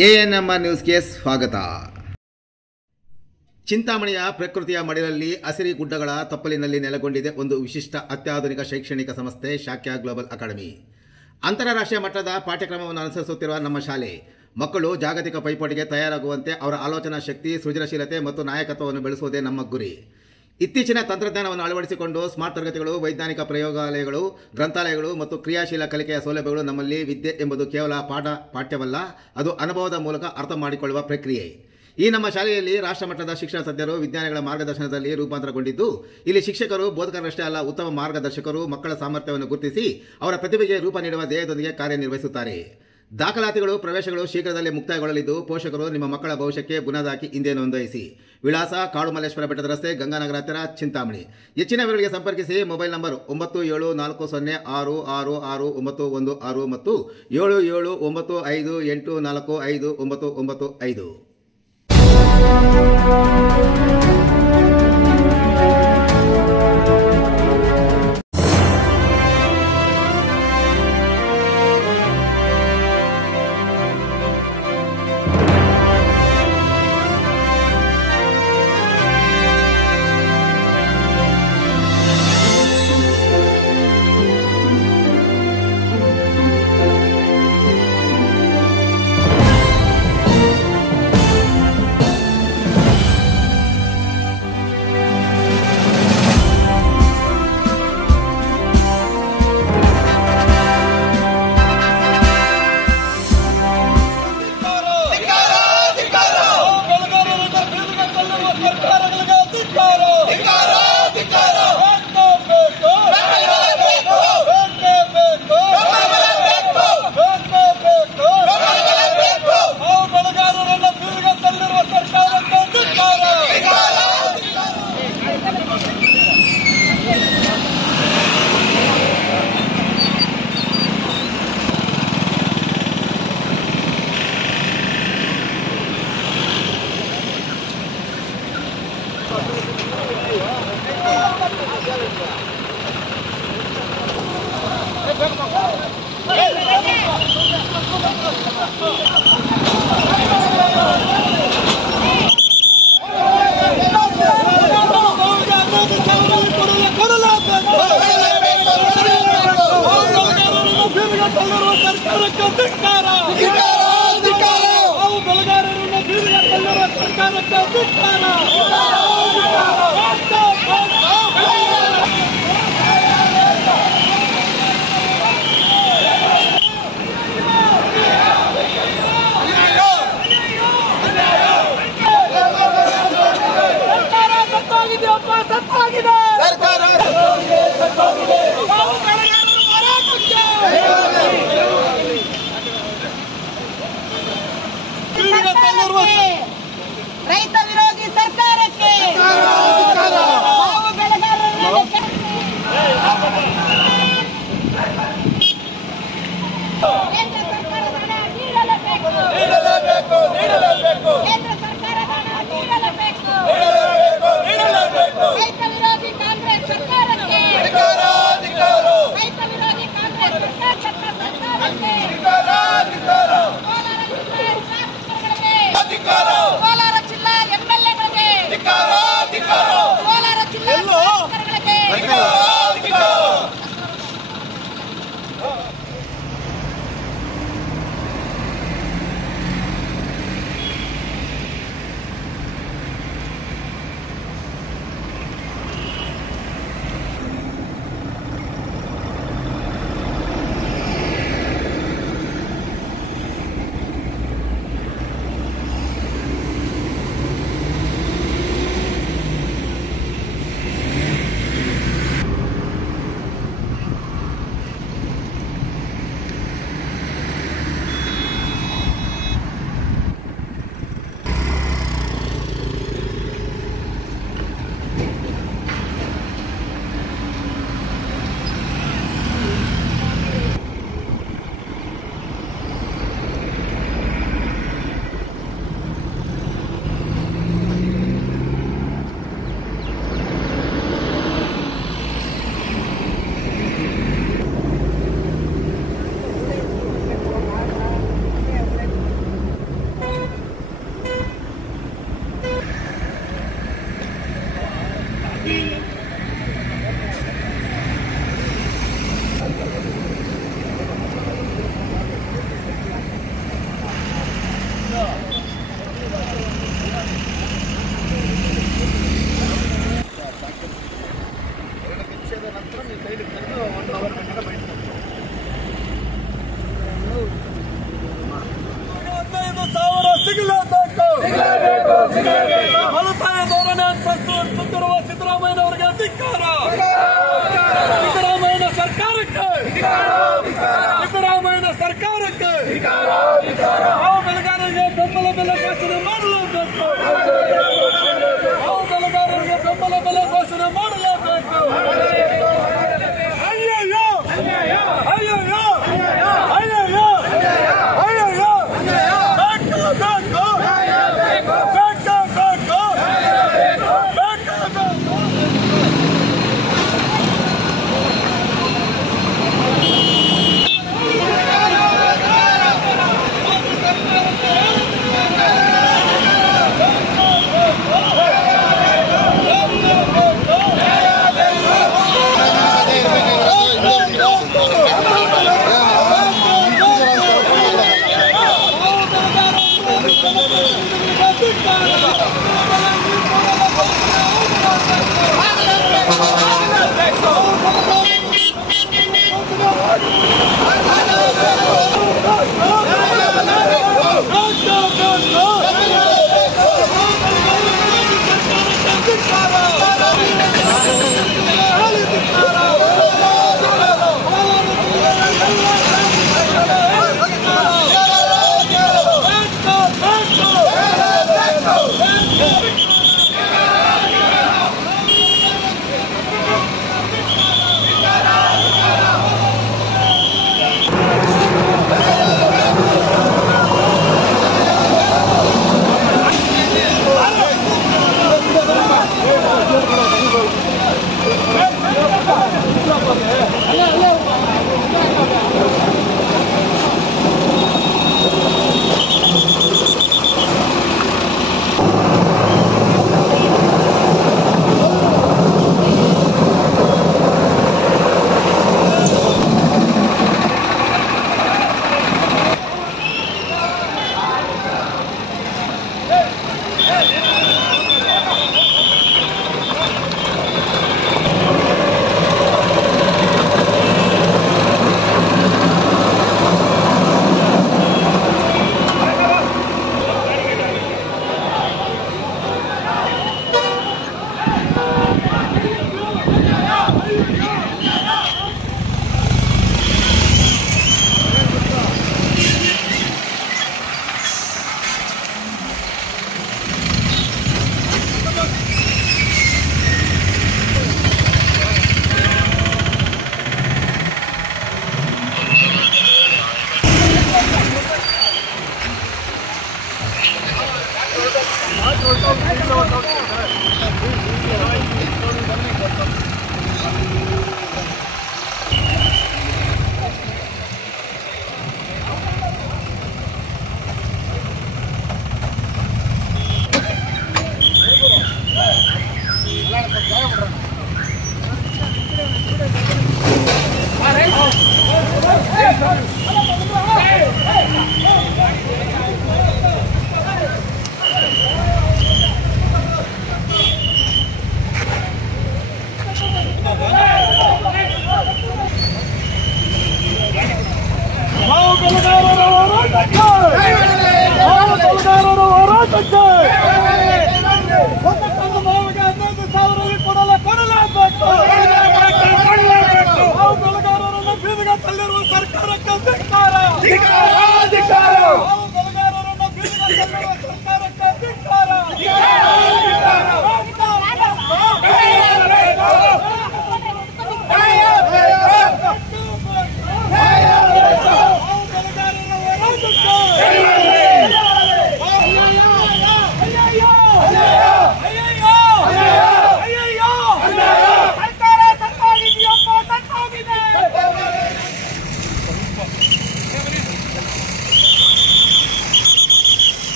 ANMR ನ್ಯೂಸ್ಗೆ ಸ್ವಾಗತ. ಚಿಂತಾಮಣಿಯ ಪ್ರಕೃತಿಯ ಮಡಿಲಲ್ಲಿ ಹಸಿರಿ ಗುಡ್ಡಗಳ ತಪ್ಪಲಿನಲ್ಲಿ ನೆಲೆಗೊಂಡಿದೆ ಒಂದು ವಿಶಿಷ್ಟ ಅತ್ಯಾಧುನಿಕ ಶೈಕ್ಷಣಿಕ ಸಂಸ್ಥೆ ಶಾಕ್ಯ ಗ್ಲೋಬಲ್ ಅಕಾಡೆಮಿ. ಅಂತಾರಾಷ್ಟ್ರೀಯ ಮಟ್ಟದ ಪಾಠ್ಯಕ್ರಮವನ್ನು ಅನುಸರಿಸುತ್ತಿರುವ ನಮ್ಮ ಶಾಲೆ ಮಕ್ಕಳು ಜಾಗತಿಕ ಪೈಪೋಟಿಗೆ ತಯಾರಾಗುವಂತೆ ಅವರ ಆಲೋಚನಾ ಶಕ್ತಿ, ಸೃಜನಶೀಲತೆ ಮತ್ತು ನಾಯಕತ್ವವನ್ನು ಬೆಳೆಸುವುದೇ ನಮ್ಮ ಗುರಿ. ಇತ್ತೀಚಿನ ತಂತ್ರಜ್ಞಾನವನ್ನು ಅಳವಡಿಸಿಕೊಂಡು ಸ್ಮಾರ್ಟ್ ತರಗತಿಗಳು, ವೈಜ್ಞಾನಿಕ ಪ್ರಯೋಗಾಲಯಗಳು, ಗ್ರಂಥಾಲಯಗಳು ಮತ್ತು ಕ್ರಿಯಾಶೀಲ ಕಲಿಕೆಯ ಸೌಲಭ್ಯಗಳು ನಮ್ಮಲ್ಲಿ. ವಿದ್ಯೆ ಎಂಬುದು ಕೇವಲ ಪಾಠ್ಯವಲ್ಲ, ಅದು ಅನುಭವದ ಮೂಲಕ ಅರ್ಥ ಮಾಡಿಕೊಳ್ಳುವ ಪ್ರಕ್ರಿಯೆ. ಈ ನಮ್ಮ ಶಾಲೆಯಲ್ಲಿ ರಾಷ್ಟ್ರಮಟ್ಟದ ಶಿಕ್ಷಣ ತಜ್ಞರು, ವಿಜ್ಞಾನಿಗಳ ಮಾರ್ಗದರ್ಶನದಲ್ಲಿ ರೂಪಾಂತರಗೊಂಡಿದ್ದು, ಇಲ್ಲಿ ಶಿಕ್ಷಕರು ಬೋಧಕರಷ್ಟೇ ಅಲ್ಲ, ಉತ್ತಮ ಮಾರ್ಗದರ್ಶಕರು ಮಕ್ಕಳ ಸಾಮರ್ಥ್ಯವನ್ನು ಗುರುತಿಸಿ ಅವರ ಪ್ರತಿಭೆಗೆ ರೂಪ ನೀಡುವ ಧ್ಯೇಯದೊಂದಿಗೆ ಕಾರ್ಯನಿರ್ವಹಿಸುತ್ತಾರೆ. ದಾಖಲಾತಿಗಳು, ಪ್ರವೇಶಗಳು ಶೀಘ್ರದಲ್ಲೇ ಮುಕ್ತಾಯಗೊಳ್ಳಲಿದ್ದು, ಪೋಷಕರು ನಿಮ್ಮ ಮಕ್ಕಳ ಭವಿಷ್ಯಕ್ಕೆ ಬುನಾದಿ ಹಾಕಿ ಹಿಂದೆ ನೋಂದಾಯಿಸಿ. ವಿಳಾಸ: ಕಾಡುಮಲ್ಲೇಶ್ವರ ಬೆಟ್ಟದ ರಸ್ತೆ, ಗಂಗಾನಗರ ಹತ್ತಿರ, ಚಿಂತಾಮಣಿ. ಹೆಚ್ಚಿನ ವಿವರಗಳಿಗೆ ಸಂಪರ್ಕಿಸಿ. ಮೊಬೈಲ್ ನಂಬರ್ 9740666916 ಮತ್ತು 7795845995. ರೈತ ವಿರೋಧಿ ಸರ್ಕಾರಕ್ಕೆ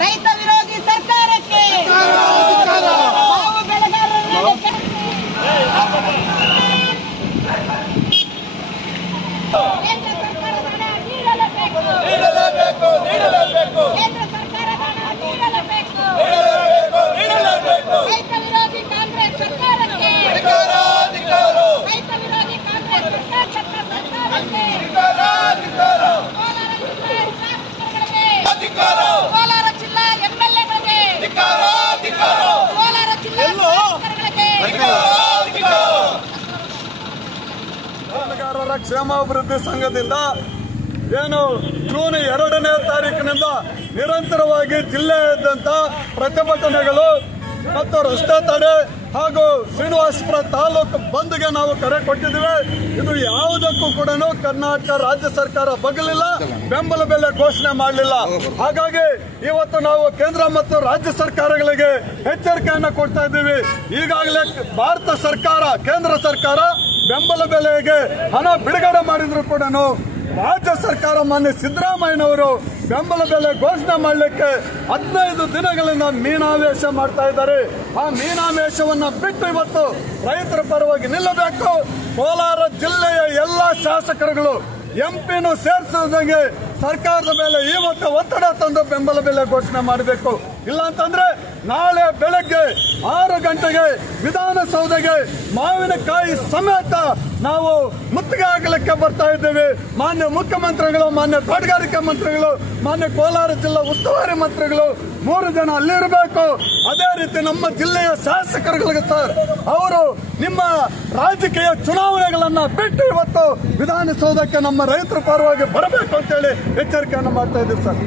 ರೈತ ವಿರೋಧಿ ಸರ್ಕಾರಕ್ಕೆ ಮಾವು ಬೆಳೆಗಾರರ ಕೇಂದ್ರ ಸರ್ಕಾರದ ಹಣ ನೀಡಲೇಬೇಕು. ಕೇಂದ್ರ ಸರ್ಕಾರದ ಹಣ ನೀಡಲೇಬೇಕು. ರೈತ ವಿರೋಧಿ ಕಾಂಗ್ರೆಸ್ ಸರ್ಕಾರಕ್ಕೆ ರೈತ ವಿರೋಧಿ ಕಾಂಗ್ರೆಸ್ ಸರ್ಕಾರಕ್ಕೆ ಕೋಲಾರ ಜಿಲ್ಲಾ ಎಂಎಲ್ಎಗಳಿಗೆ ಕೋಲಾರ ಜಿಲ್ಲಾ ಬೆಳೆಗಾರರ ಕ್ಷೇಮಾಭಿವೃದ್ಧಿ ಸಂಘದಿಂದ ಏನು ಜೂನ್ 2ನೇ ತಾರೀಕಿನಿಂದ ನಿರಂತರವಾಗಿ ಜಿಲ್ಲೆಯಾದ್ಯಂತ ಪ್ರತಿಭಟನೆಗಳು ಮತ್ತು ರಸ್ತೆ ತಡೆ ಹಾಗೂ ಶ್ರೀನಿವಾಸಪುರ ತಾಲೂಕು ಬಂದ್ಗೆ ನಾವು ಕರೆ ಕೊಟ್ಟಿದ್ದೇವೆ. ಇದು ಯಾವುದಕ್ಕೂ ಕೂಡ ಕರ್ನಾಟಕ ರಾಜ್ಯ ಸರ್ಕಾರ ಬಗ್ಗಲಿಲ್ಲ, ಬೆಂಬಲ ಬೆಲೆ ಘೋಷಣೆ ಮಾಡಲಿಲ್ಲ. ಹಾಗಾಗಿ ಇವತ್ತು ನಾವು ಕೇಂದ್ರ ಮತ್ತು ರಾಜ್ಯ ಸರ್ಕಾರಗಳಿಗೆ ಎಚ್ಚರಿಕೆಯನ್ನು ಕೊಡ್ತಾ ಇದ್ದೀವಿ. ಈಗಾಗಲೇ ಭಾರತ ಸರ್ಕಾರ, ಕೇಂದ್ರ ಸರ್ಕಾರ ಬೆಂಬಲ ಬೆಲೆಗೆ ಹಣ ಬಿಡುಗಡೆ ಮಾಡಿದ್ರು ಕೂಡ ರಾಜ್ಯ ಸರ್ಕಾರ ಮಾನ್ಯ ಸಿದ್ದರಾಮಯ್ಯನವರು ಬೆಂಬಲ ಬೆಲೆ ಘೋಷಣೆ ಮಾಡಲಿಕ್ಕೆ 15 ದಿನಗಳಿಂದ ಮೀನಾವೇಶ ಮಾಡ್ತಾ ಇದ್ದಾರೆ. ಆ ಮೀನಾವೇಶವನ್ನ ಬಿಟ್ಟು ಇವತ್ತು ರೈತರ ಪರವಾಗಿ ನಿಲ್ಲಬೇಕು. ಕೋಲಾರ ಜಿಲ್ಲೆಯ ಎಲ್ಲಾ ಶಾಸಕರುಗಳು ಎಂಪಿನೂ ಸೇರಿಸೋದಂಗೆ ಸರ್ಕಾರದ ಮೇಲೆ ಇವತ್ತು ಒತ್ತಡ ತಂದು ಬೆಂಬಲ ಬೆಲೆ ಘೋಷಣೆ ಮಾಡಬೇಕು. ಇಲ್ಲ ಅಂತಂದ್ರೆ ನಾಳೆ ಬೆಳಗ್ಗೆ 6 ಗಂಟೆಗೆ ವಿಧಾನಸೌಧಗೆ ಮಾವಿನಕಾಯಿ ಸಮೇತ ನಾವು ಮುತ್ತಿಗೆ ಹಾಕಲಿಕ್ಕೆ ಬರ್ತಾ ಇದ್ದೇವೆ. ಮಾನ್ಯ ಮುಖ್ಯಮಂತ್ರಿಗಳು, ಮಾನ್ಯ ತೋಟಗಾರಿಕೆ ಮಂತ್ರಿಗಳು, ಮಾನ್ಯ ಕೋಲಾರ ಜಿಲ್ಲಾ ಉಸ್ತುವಾರಿ ಮಂತ್ರಿಗಳು 3 ಜನ ಅಲ್ಲಿರಬೇಕು. ಅದೇ ರೀತಿ ನಮ್ಮ ಜಿಲ್ಲೆಯ ಶಾಸಕರುಗಳಿಗೆ ಸರ್, ಅವರು ನಿಮ್ಮ ರಾಜಕೀಯ ಚುನಾವಣೆಗಳನ್ನ ಬಿಟ್ಟು ಇವತ್ತು ವಿಧಾನಸೌಧಕ್ಕೆ ನಮ್ಮ ರೈತರ ಪರವಾಗಿ ಬರಬೇಕು ಅಂತೇಳಿ ಎಚ್ಚರಿಕೆಯನ್ನು ಮಾಡ್ತಾ ಇದ್ದೀವಿ ಸರ್.